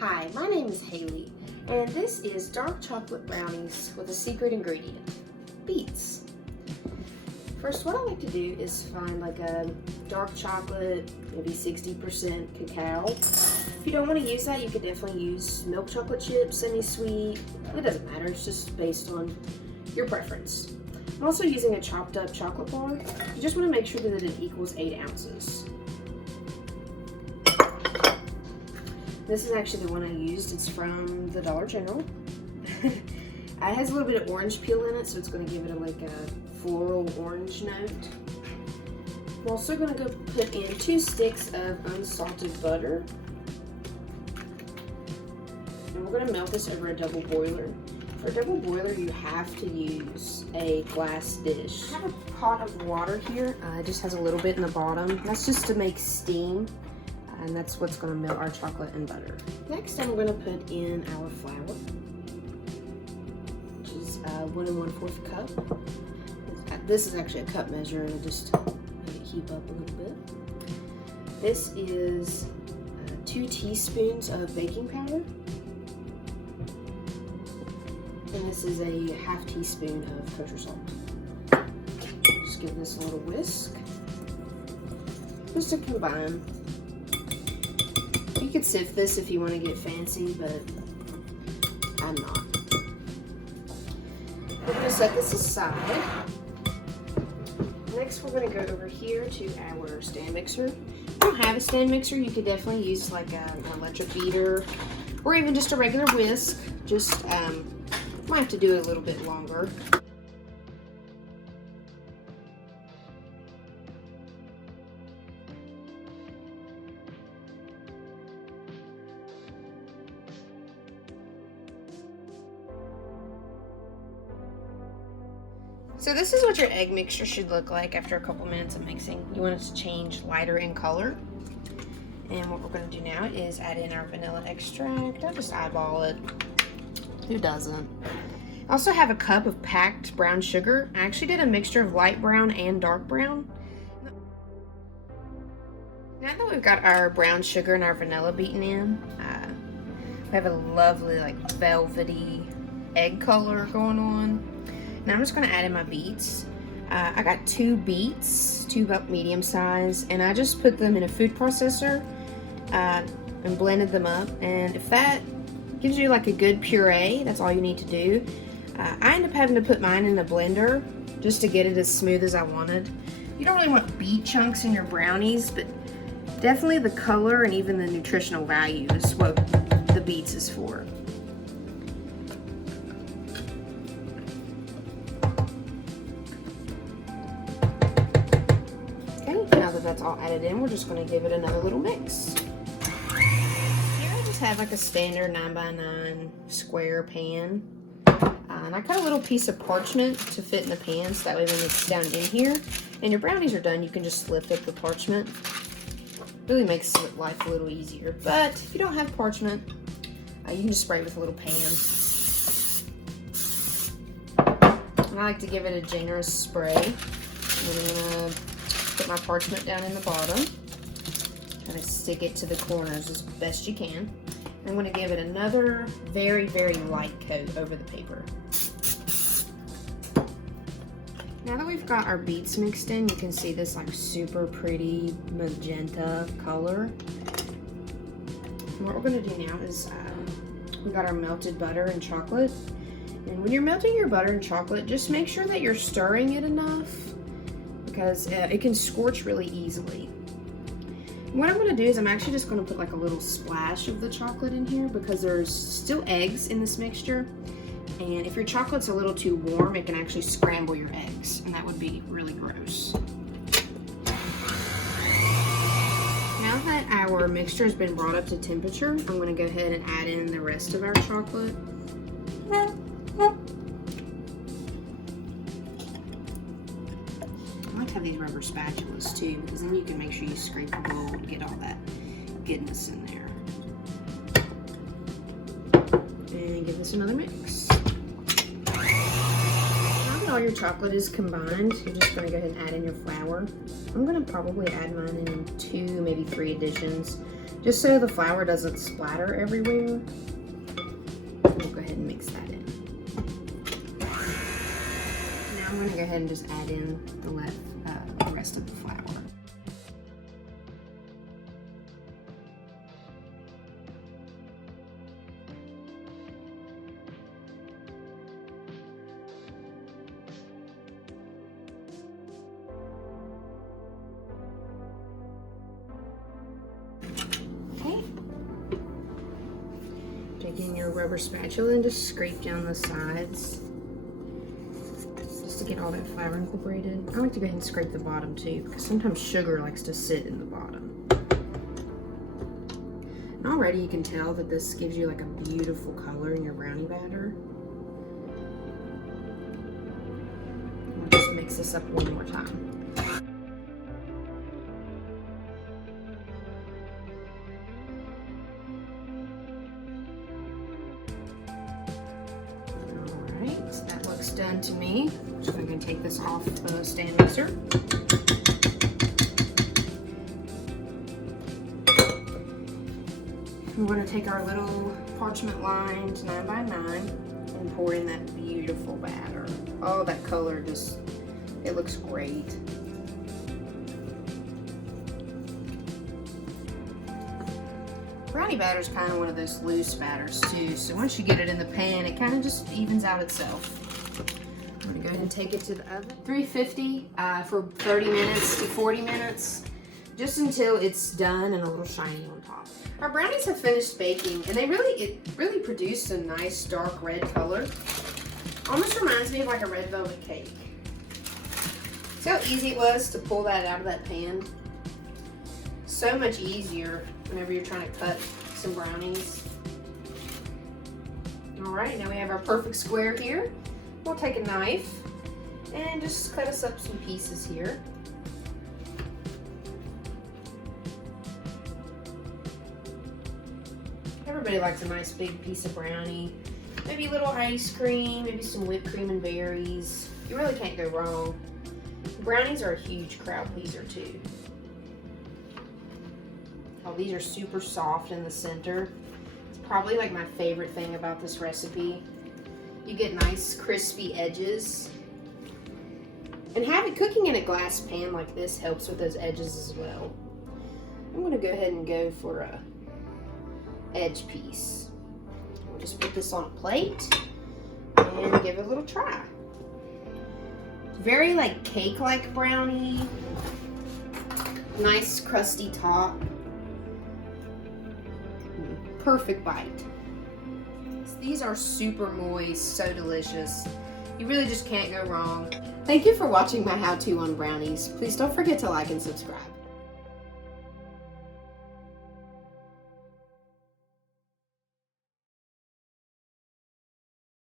Hi, my name is Haley, and this is dark chocolate brownies with a secret ingredient, beets. First, what I like to do is find like a dark chocolate, maybe 60% cacao. If you don't want to use that, you could definitely use milk chocolate chips, semi-sweet. It doesn't matter, it's just based on your preference. I'm also using a chopped up chocolate bar. You just want to make sure that it equals 8 ounces. This is actually the one I used. It's from the Dollar General. It has a little bit of orange peel in it, so it's going to give it like a floral orange note. We're also going to go put in 2 sticks of unsalted butter. And we're going to melt this over a double boiler. For a double boiler, you have to use a glass dish. I have a pot of water here. It just has a little bit in the bottom. That's just to make steam. And that's what's going to melt our chocolate and butter. Next, I'm going to put in our flour, which is 1 1/4 cup. This is actually a cup measure, and I just make it heap up a little bit. This is 2 teaspoons of baking powder, and this is a 1/2 teaspoon of kosher salt. Just give this a little whisk, just to combine. You could sift this if you want to get fancy, but I'm not. We're going to set this aside. Next, we're going to go over here to our stand mixer. If you don't have a stand mixer, you could definitely use like an electric beater or even just a regular whisk. Just might have to do it a little bit longer. So this is what your egg mixture should look like after a couple minutes of mixing. You want it to change lighter in color. And what we're going to do now is add in our vanilla extract. I'll just eyeball it. Who doesn't? I also have a cup of packed brown sugar. I actually did a mixture of light brown and dark brown. Now that we've got our brown sugar and our vanilla beaten in, we have a lovely like velvety egg color going on. Now I'm just going to add in my beets. I got 2 beets, 2 about medium size, and I just put them in a food processor and blended them up. And if that gives you like a good puree, that's all you need to do. I ended up having to put mine in the blender just to get it as smooth as I wanted. You don't really want beet chunks in your brownies, but definitely the color and even the nutritional value is what the beets is for. Now that that's all added in, we're just going to give it another little mix. Here I just have like a standard 9x9 square pan. And I cut a little piece of parchment to fit in the pan, so that way when it's down in here and your brownies are done, you can just lift up the parchment. Really makes life a little easier. But if you don't have parchment, you can just spray it with a little pan. And I like to give it a generous spray. And then I'm going to put my parchment down in the bottom. Kind of stick it to the corners as best you can. I'm going to give it another very, very light coat over the paper. Now that we've got our beets mixed in, you can see this like super pretty magenta color. And what we're going to do now is we've got our melted butter and chocolate. And when you're melting your butter and chocolate, just make sure that you're stirring it enough, because it can scorch really easily. What I'm going to do is I'm actually just going to put like a little splash of the chocolate in here, because there's still eggs in this mixture, and if your chocolate's a little too warm, it can actually scramble your eggs, and that would be really gross. Now that our mixture has been brought up to temperature, I'm going to go ahead and add in the rest of our chocolate. Have these rubber spatulas too, because then you can make sure you scrape the bowl and get all that goodness in there. And give this another mix. Now that all your chocolate is combined, you're just going to go ahead and add in your flour. I'm going to probably add mine in 2, maybe 3 additions, just so the flour doesn't splatter everywhere. We'll go ahead and mix that in. Now I'm going to go ahead and just add in the rest of the flour. Okay. Take in your rubber spatula and just scrape down the sides, just to get all that flour incorporated. I like to go ahead and scrape the bottom too, because sometimes sugar likes to sit in the bottom. And already you can tell that this gives you like a beautiful color in your brownie batter. We'll just mix this up one more time. That looks done to me. I'm just going to take this off the stand mixer. I'm going to take our little parchment lined 9x9 and pour in that beautiful batter. Oh, that color just, it looks great. Brownie batter is kind of one of those loose batters too, so once you get it in the pan, it kind of just evens out itself. I'm going to go ahead and take it to the oven. 350 for 30 minutes to 40 minutes, just until it's done and a little shiny on top. Our brownies have finished baking, and it really produced a nice dark red color. Almost reminds me of like a red velvet cake. See how easy it was to pull that out of that pan? So much easier whenever you're trying to cut some brownies. All right, now we have our perfect square here. We'll take a knife and just cut us up some pieces here. Everybody likes a nice big piece of brownie. Maybe a little ice cream, maybe some whipped cream and berries. You really can't go wrong. Brownies are a huge crowd pleaser too. Oh, these are super soft in the center. It's probably like my favorite thing about this recipe. You get nice crispy edges. And cooking in a glass pan like this helps with those edges as well. I'm gonna go ahead and go for a edge piece. We'll just put this on a plate and give it a little try. Very like cake-like brownie. Nice crusty top. Perfect bite. These are super moist, so delicious. You really just can't go wrong. Thank you for watching my how-to on brownies. Please don't forget to like and subscribe.